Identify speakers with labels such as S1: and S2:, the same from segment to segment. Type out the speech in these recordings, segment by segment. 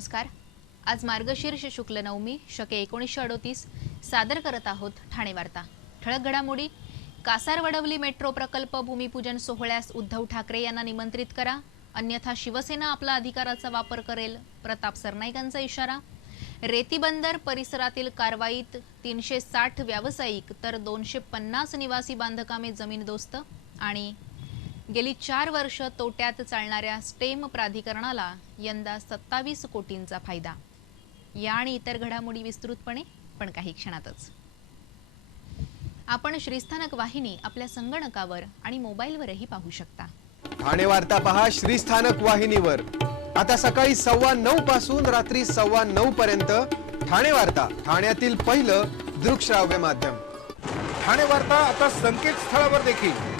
S1: नमस्कार. आज मार्गशीर्ष शुक्ल नवमी शके एकोणीसशे अडोतीस सादर करत आहोत ठाणे वार्ता. ठळक घडामोडी कासार वडवली मेट्रो प्रकल्प भूमिपूजन सोहळ्यास उद्धव ठाकरे यांना निमंत्रित करा अन्यथा शिवसेना आपला अधिकाराचा वापर करेल प्रताप सरनाईकांचा इशारा. रेतीबंदर परिसरातील कारवाईत तीनशे साठ व्यावसायिक तर दोनशे पन्नास निवासी बांधकामे जमीनदोस्त आणि गेली चार वर्ष तोट्यात चालणाऱ्या स्टेम प्राधिकरणाला यंदा सत्तावीस कोटींचा फायदा. या आणि इतर घडामोडी विस्तृतपणे पण काही क्षणातच. आपण श्रीस्थानक वाहिनी आपल्या संगणकावर आणि मोबाईलवरही पाहू शकता.
S2: ठाणे वार्ता पहा श्रीस्थानक वाहिनीवर. आता सकाळी सव्वा नऊ पासून रात्री सव्वा नऊ पर्यंत ठाणे वार्ता ठाण्यातील पहिलं दृकश्राव्य माध्यम.
S3: ठाणे वार्ता आता संकेतस्थळावर देखील.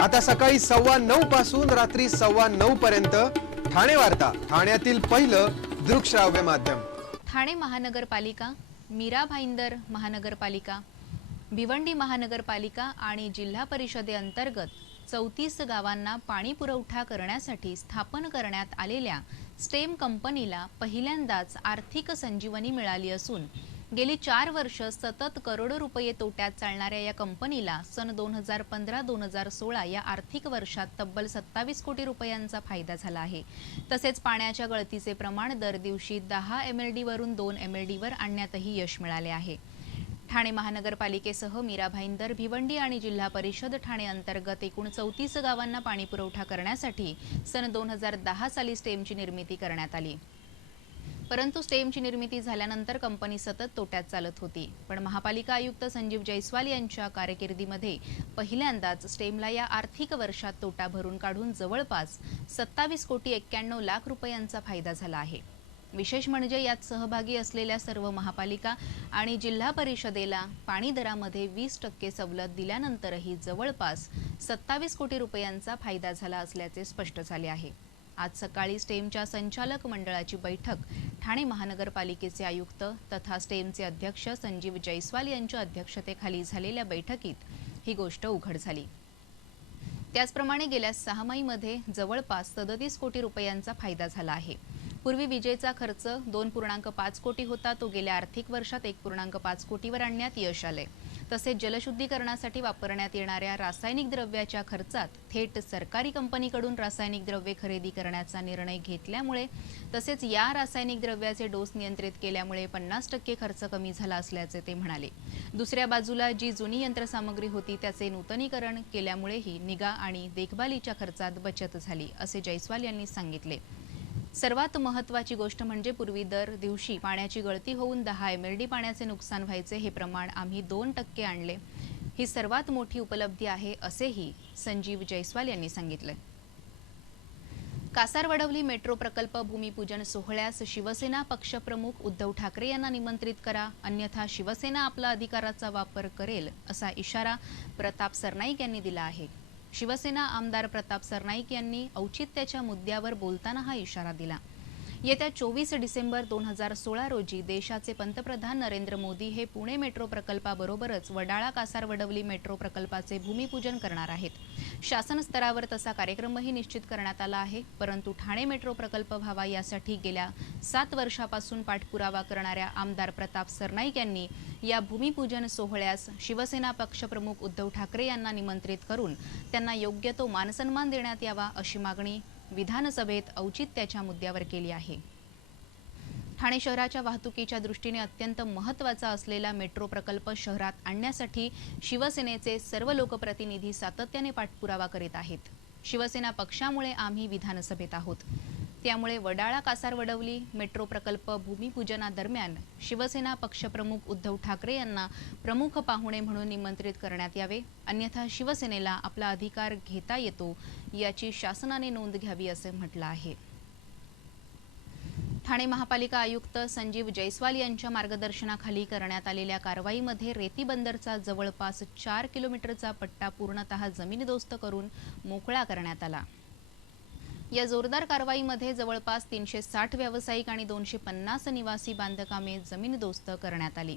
S2: आता सकाळी सव्वा नऊ पासून रात्री सव्वा नऊ पर्यंत ठाणे वार्ता ठाण्यातील पहिलं दृकश्राव्य माध्यम.
S1: ठाणे महानगरपालिका मीरा भाईंदर महानगरपालिका भिवंडी महानगरपालिका आणि जिल्हा परिषदेअंतर्गत चौतीस गावांना पाणी पुरवठा करण्यासाठी स्थापन करण्यात आलेल्या स्टेम कंपनीला पहिल्यांदाच आर्थिक संजीवनी मिळाली असून गेली चार वर्ष सतत करोडो रुपये तोट्यात चालणाऱ्या या कंपनीला सन दोन हजार पंधरा दोन हजार सोळा या आर्थिक वर्षात तब्बल सत्तावीस कोटी रुपयांचा फायदा झाला आहे. तसेच पाण्याच्या गळतीचे प्रमाण दर दिवशी दहा एम एल वरून दोन एम एल वर आणण्यातही यश मिळाले आहे. ठाणे महानगरपालिकेसह मीरा भाईंदर भिवंडी आणि जिल्हा परिषद ठाणे अंतर्गत एकूण चौतीस गावांना पाणीपुरवठा करण्यासाठी सन दोन हजार दहा साली स्टेमची निर्मिती करण्यात आली. परंतु स्टेमची निर्मिती झाल्यानंतर कंपनी सतत तोट्यात चालत होती. पण महापालिका आयुक्त संजीव जयस्वाल यांच्या कारकिर्दीमध्ये पहिल्यांदाच स्टेमला या आर्थिक वर्षात तोटा भरून काढून जवळपास सत्तावीस कोटी एक्क्याण्णव लाख रुपयांचा फायदा झाला आहे. विशेष म्हणजे यात सहभागी असलेल्या सर्व महापालिका आणि जिल्हा परिषदेला पाणी दरामध्ये वीस टक्के सवलत दिल्यानंतरही जवळपास सत्तावीस कोटी रुपयांचा फायदा झाला असल्याचे स्पष्ट झाले आहे. आज सकाळी स्टेमच्या संचालक मंडळाची बैठक. ठाणे महानगरपालिकेचे आयुक्त तथा स्टेमचे अध्यक्ष संजीव जयस्वाल यांच्या अध्यक्षतेखाली झालेल्या बैठकीत ही गोष्ट उघड झाली. त्याचप्रमाणे गेल्या सहामाहीमध्ये जवळपास सदतीस कोटी रुपयांचा फायदा झाला आहे. पूर्वी विजेचा खर्च दोन पूर्णांक पाच कोटी होता तो गेल्या आर्थिक वर्षात एक पूर्णांक पाच कोटीवर आणण्यात यश आलंय. तसेच जलशुद्धीकरणासाठी वापरण्यात येणाऱ्या रासायनिक द्रव्याच्या खर्चात थेट सरकारी कंपनीकडून रासायनिक द्रव्ये खरेदी करण्याचा निर्णय घेतल्यामुळे तसेच या रासायनिक द्रव्याचे डोस नियंत्रित केल्यामुळे पन्नास टक्के खर्च कमी झाला असल्याचे ते म्हणाले. दुसऱ्या बाजूला जी जुनी यंत्रसामग्री होती त्याचे नूतनीकरण केल्यामुळेही निगा आणि देखभालीच्या खर्चात बचत झाली असे जयस्वाल यांनी सांगितले. सर्वात महत्त्वाची गोष्ट म्हणजे पूर्वी दर दिवशी पाण्याची गळती होऊन दहा एम एल डी पाण्याचे नुकसान व्हायचे हे प्रमाण आम्ही दोन टक्के आणले. ही सर्वात मोठी उपलब्धी आहे असेही संजीव जयस्वाल यांनी सांगितले. कासारवडवली मेट्रो प्रकल्प भूमिपूजन सोहळ्यास शिवसेना पक्षप्रमुख उद्धव ठाकरे यांना निमंत्रित करा अन्यथा शिवसेना आपला अधिकाराचा वापर करेल असा इशारा प्रताप सरनाईक यांनी दिला आहे. शिवसेना आमदार प्रताप सरनाईक यांनी औचित्याच्या मुद्द्यावर बोलताना हा इशारा दिला. येत्या चोवीस डिसेंबर दोन हजार सोळा रोजी देशाचे पंतप्रधान नरेंद्र मोदी हे पुणे मेट्रो प्रकल्पाबरोबरच वडाळा कासार वडवली मेट्रो प्रकल्पाचे भूमिपूजन करणार आहेत. शासन स्तरावर तसा कार्यक्रमही निश्चित करण्यात आला आहे परंतु ठाणे मेट्रो प्रकल्प व्हावा यासाठी गेल्या सात वर्षापासून पाठपुरावा करणाऱ्या आमदार प्रताप सरनाईक यांनी या भूमिपूजन सोहळ्यास शिवसेना पक्षप्रमुख उद्धव ठाकरे यांना निमंत्रित करून त्यांना योग्य तो मानसन्मान देण्यात यावा अशी मागणी विधानसभेत औचित्याच्या मुद्द्यावर केली आहे. ठाणे शहराच्या वाहतुकीच्या दृष्टीने अत्यंत महत्त्वाचा असलेला मेट्रो प्रकल्प शहरात आणण्यासाठी शिवसेनेचे सर्व लोकप्रतिनिधी सातत्याने पाठपुरावा करीत आहेत. शिवसेना पक्षामुळे आम्ही विधानसभेत आहोत. त्यामुळे वडाळा कासार वडवली मेट्रो प्रकल्प भूमिपूजनादरम्यान शिवसेना पक्षप्रमुख उद्धव ठाकरे यांना प्रमुख पाहुणे म्हणून निमंत्रित करण्यात यावे. अन्यथा शिवसेनेला आपला अधिकार घेता येतो याची शासनाने नोंद घ्यावी असे म्हटलं आहे. ठाणे महापालिका आयुक्त संजीव जयस्वाल यांच्या मार्गदर्शनाखाली करण्यात आलेल्या कारवाईमध्ये रेती बंदरचा जवळपास चार किलोमीटरचा पट्टा पूर्णतः जमीनदोस्त करून मोकळा करण्यात आला. या जोरदार कारवाईमध्ये जवळपास तीनशे साठ व्यावसायिक आणि दोनशे पन्नास निवासी बांधकामे जमीनदोस्त करण्यात आली.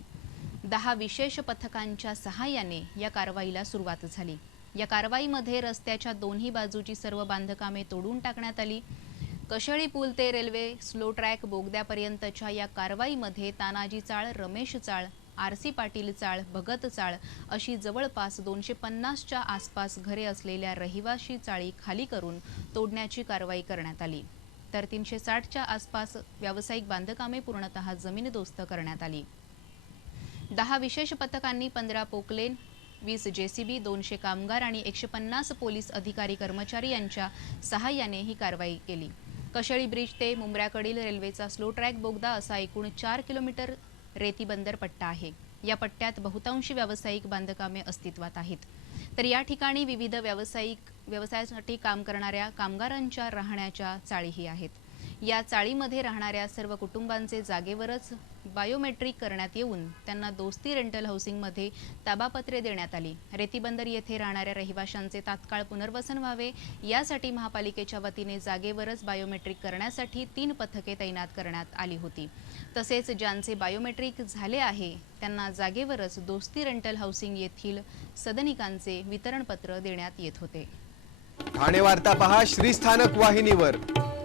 S1: दहा विशेष पथकांच्या सहाय्याने या कारवाईला सुरुवात झाली. या कारवाईमध्ये रस्त्याच्या दोन्ही बाजूची सर्व बांधकामे तोडून टाकण्यात आली. कशळी पूल ते रेल्वे स्लो ट्रॅक बोगद्यापर्यंतच्या या कारवाईमध्ये तानाजी चाळ रमेश चाळ आर सी पाटील चाळ भगत चाळ अशी जवळपास दोनशे पन्नासच्या आसपास घरे असलेल्या रहिवाशी चाळी खाली करून तोडण्याची कारवाई करण्यात आली. तर तीनशे साठच्या आसपास व्यावसायिक बांधकामे पूर्णतः जमीनदोस्त करण्यात आली. दहा विशेष पथकांनी पंधरा पोकलेन वीस जेसीबी दोनशे कामगार आणि एकशे पन्नास पोलीस अधिकारी कर्मचारी यांच्या सहाय्याने ही कारवाई केली. कशेळी ब्रिज ते मुंब्र्याकडील रेल्वेचा स्लो ट्रॅक बोगदा असा एकूण चार किलोमीटर रेती बंदर पट्टा आहे. या पट्ट्यात बहुतांशी व्यावसायिक बांधकामे अस्तित्वात आहेत. तर या ठिकाणी विविध व्यावसायिक व्यवसायासाठी काम करणाऱ्या कामगारांच्या राहण्याच्या चाळीही आहेत. या चाळीमध्ये राहणाऱ्या सर्व कुटुंबांचे जागेवरच बायोमेट्रिक करण्यात येऊन त्यांना दोस्ती रेंटल हाऊसिंगमध्ये ताबापत्रे देण्यात आली. रेतीबंदर येथे राहणाऱ्या रहिवाशांचे तात्काळ पुनर्वसन व्हावे यासाठी महापालिकेच्या वतीने जागेवरच बायोमेट्रिक करण्यासाठी तीन पथके तैनात करण्यात आली होती. तसेच ज्यांचे बायोमेट्रिक झाले आहे त्यांना जागेवरच दोस्ती रेंटल हाऊसिंग येथील सदनिकांचे वितरणपत्र देण्यात येत होते.
S2: ठाणे वार्ता पहा श्रीस्थानक वाहिनीवर.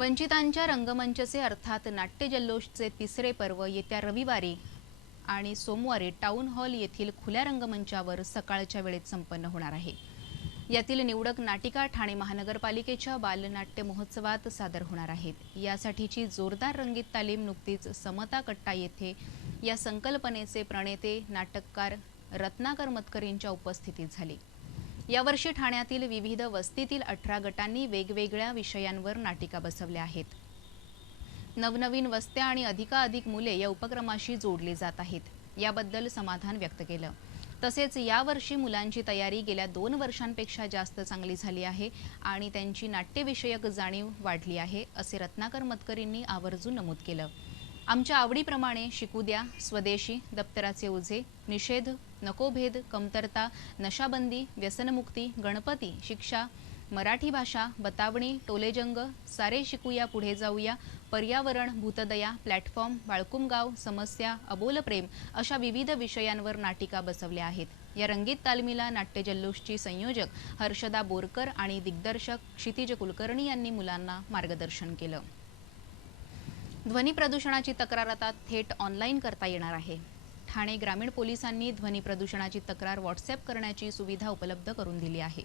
S1: वंचितांच्या रंगमंचचे अर्थात नाट्य जल्लोषचे तिसरे पर्व येत्या रविवारी आणि सोमवारी टाऊन हॉल येथील खुल्या रंगमंचावर सकाळच्या वेळेत संपन्न होणार आहे. यातील निवडक नाटिका ठाणे महानगरपालिकेच्या बालनाट्य महोत्सवात सादर होणार आहेत. यासाठीची जोरदार रंगीत तालीम नुकतीच समता कट्टा येथे या संकल्पनेचे प्रणेते नाटककार रत्नाकर मतकरींच्या उपस्थितीत झाली. यावर्षी ठाण्यातील विविध वस्तीतील अठरा गटांनी वेगवेगळ्या विषयांवर नाटिका बसवल्या आहेत. नवनवीन वस्त्या आणि अधिकाधिक मुले या उपक्रमाशी जोडली जात आहेत. याबद्दल समाधान व्यक्त केलं. तसेच यावर्षी मुलांची तयारी गेल्या दोन वर्षांपेक्षा जास्त चांगली झाली आहे आणि त्यांची नाट्यविषयक जाणीव वाढली आहे असे रत्नाकर मतकरींनी आवर्जून नमूद केलं. आमच्या आवडीप्रमाणे शिकू द्या. स्वदेशी दप्तराचे ओझे निषेध नकोभेद कमतरता नशाबंदी व्यसनमुक्ती गणपती शिक्षा मराठी भाषा बतावणी टोलेजंग सारे शिकूया पुढे जाऊया. पर्यावरण भूतदया प्लॅटफॉर्म बाळकुमगाव समस्या अबोल प्रेम अशा विविध विषयांवर नाटिका बसवल्या आहेत. या रंगीत तालमीला नाट्य जल्लोषची संयोजक हर्षदा बोरकर आणि दिग्दर्शक क्षितिज कुलकर्णी यांनी मुलांना मार्गदर्शन केलं. ध्वनी प्रदूषणाची तक्रार आता थेट ऑनलाईन करता येणार आहे. ठाणे ग्रामीण पोलिसांनी ध्वनी प्रदूषणाची तक्रार व्हॉट्सअप करण्याची सुविधा उपलब्ध करून दिली आहे.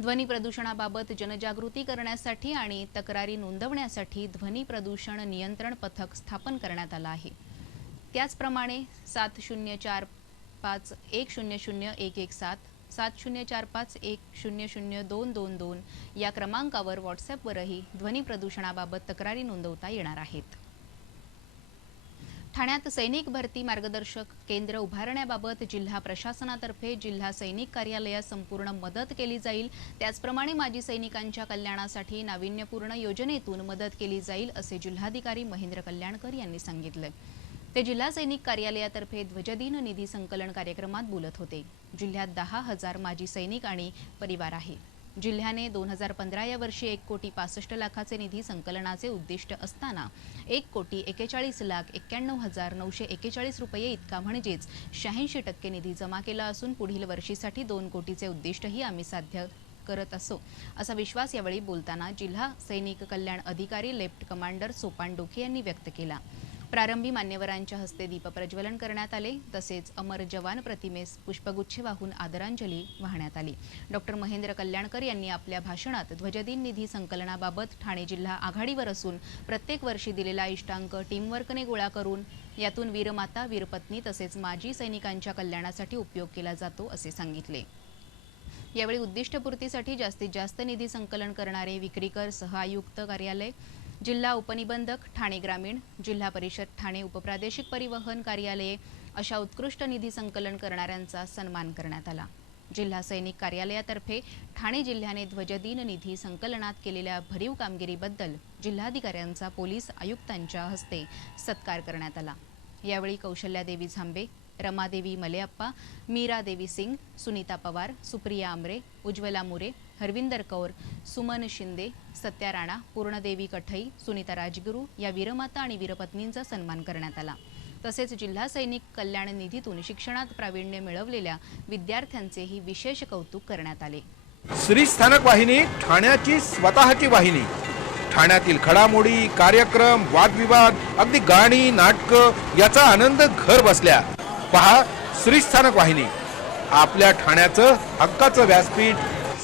S1: ध्वनी प्रदूषणाबाबत जनजागृती करण्यासाठी आणि तक्रारी नोंदवण्यासाठी ध्वनी प्रदूषण नियंत्रण पथक स्थापन करण्यात आलं आहे. त्याचप्रमाणे सात शून्य चार पाच एक शून्य शून्य एक एक सात सात शून्य चार पाच एक शून्य शून्य दोन दोन दोन या क्रमांकावर व्हॉट्सअपवरही ध्वनी प्रदूषणाबाबत तक्रारी नोंदवता येणार आहेत. ठाण्यात सैनिक भरती मार्गदर्शक केंद्र उभारण्याबाबत जिल्हा प्रशासनातर्फे जिल्हा सैनिक कार्यालयात संपूर्ण मदत केली जाईल. त्याचप्रमाणे माजी सैनिकांच्या कल्याणासाठी नाविन्यपूर्ण योजनेतून मदत केली जाईल असे जिल्हाधिकारी महेंद्र कल्याणकर यांनी सांगितलं. ते जिल्हा सैनिक कार्यालयातर्फे ध्वजदिन निधी संकलन कार्यक्रमात बोलत होते. जिल्ह्यात दहा हजार माजी सैनिक आणि परिवार आहे. जिल्ह्याने दोन हजार पंधरा या वर्षी एक कोटी पासष्ट लाखाचे निधी संकलनाचे उद्दिष्ट असताना एक कोटी एकेचाळीस लाख एक्क्याण्णव हजार नऊशे एकेचाळीस रुपये इतका म्हणजेच शहाऐंशी टक्के निधी जमा केला असून पुढील वर्षीसाठी दोन कोटीचे उद्दिष्टही आम्ही साध्य करत असो असा विश्वास यावेळी बोलताना जिल्हा सैनिक कल्याण अधिकारी लेफ्ट कमांडर सोपान डोके यांनी व्यक्त केला. प्रारंभी मान्यवरांच्या हस्ते दीपप्रज्वलन करण्यात आले. तसेच अमर जवान प्रतिमेस पुष्पगुच्छ वाहून आदरांजली वाहण्यात आली. डॉक्टर महेंद्र कल्याणकर यांनी आपल्या भाषणात ध्वजदिन निधी संकलनाबाबत ठाणे जिल्हा आघाडीवर असून प्रत्येक वर्षी दिलेला इष्टांक टीमवर्कने गोळा करून यातून वीरमाता वीरपत्नी तसेच माजी सैनिकांच्या कल्याणासाठी उपयोग केला जातो असे सांगितले. यावेळी उद्दिष्टपूर्तीसाठी जास्तीत जास्त निधी संकलन करणारे विक्रीकर सहआयुक्त कार्यालय जिल्हा उपनिबंधक ठाणे ग्रामीण जिल्हा परिषद ठाणे उपप्रादेशिक परिवहन कार्यालये अशा उत्कृष्ट निधी संकलन करणाऱ्यांचा सन्मान करण्यात आला. जिल्हा सैनिक कार्यालयातर्फे ठाणे जिल्ह्याने ध्वजदिन निधी संकलनात केलेल्या भरीव कामगिरीबद्दल जिल्हाधिकाऱ्यांचा पोलीस आयुक्तांच्या हस्ते सत्कार करण्यात आला. यावेळी कौशल्यादेवी झांबे रमादेवी मलेअप्पा मीरा देवी सिंग सुनीता पवार सुप्रिया आमरे उज्ज्वला मुरे हरविंदर कौर सुमन शिंदे सत्या राणा पूर्णदेवी कठई सुनीता राजगुरू या वीरमाता आणि वीरपत्नींचा सन्मान करण्यात आला. तसेच जिल्हा सैनिक कल्याण निधीतून शिक्षणात प्रावीण्य मिळवलेल्या विद्यार्थ्यांचेही विशेष कौतुक करण्यात आले.
S3: श्री स्थानक वाहिनी ठाण्याची स्वतःची वाहिनी. ठाण्यातील घडामोडी कार्यक्रम वादविवाद अगदी गाणी नाटकं याचा आनंद घर बसल्या. पहा श्री स्थानक वाहिनी. आपल्या ठाण्याचं हक्काचं व्यासपीठ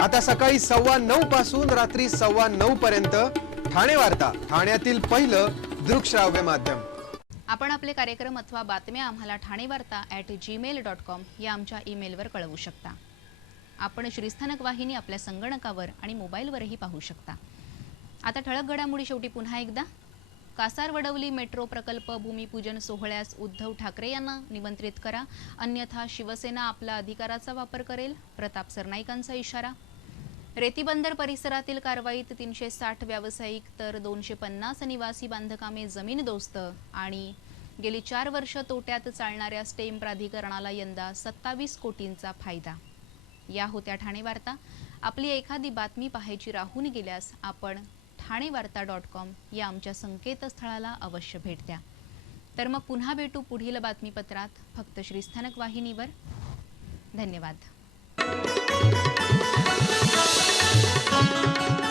S2: आता सकाळी सव्वा नऊ पासून रात्री सव्वा नऊ पर्यंत ठाणे वार्ता ठाण्यातील पहिलं दृकश्राव्य माध्यम.
S1: आपण आपले कार्यक्रम अथवा बातम्या आम्हाला ठाणे वार्ता ॲट जीमेल डॉट कॉम या आमच्या ईमेलवर कळवू शकता. आपण श्रीस्थानक वाहिनी आपल्या संगणकावर आणि मोबाईलवरही पाहू शकता. आता ठळक घडामोडी शेवटी पुन्हा एकदा. कासार वडवली मेट्रो प्रकल्प भूमिपूजन सोहळ्यास उद्धव ठाकरे यांना निमंत्रित करा. अन्यथा शिवसेना आपला अधिकाराचा वापर करेल. प्रताप सरनाईकांचा इशारा. रेतीबंदर परिसरातील कारवाईत तीनशे साठ व्यावसायिक तर दोनशे पन्नास निवासी बांधकामे जमीनदोस्त आणि गेली चार वर्ष तोट्यात चालणाऱ्या स्टेम प्राधिकरणाला यंदा सत्तावीस कोटींचा फायदा. या होत्या ठाणे वार्ता आपली एखादी बातमी पाहायची राहून गेल्यास आपण ठाणे वार्ता डॉट कॉम या आमच्या संकेतस्थळाला अवश्य भेट द्या. तर मग पुन्हा भेटू पुढील बातमीपत्रात. फक्त श्रीस्थानक वाहिनीवर. धन्यवाद. どんどんどんどんどん。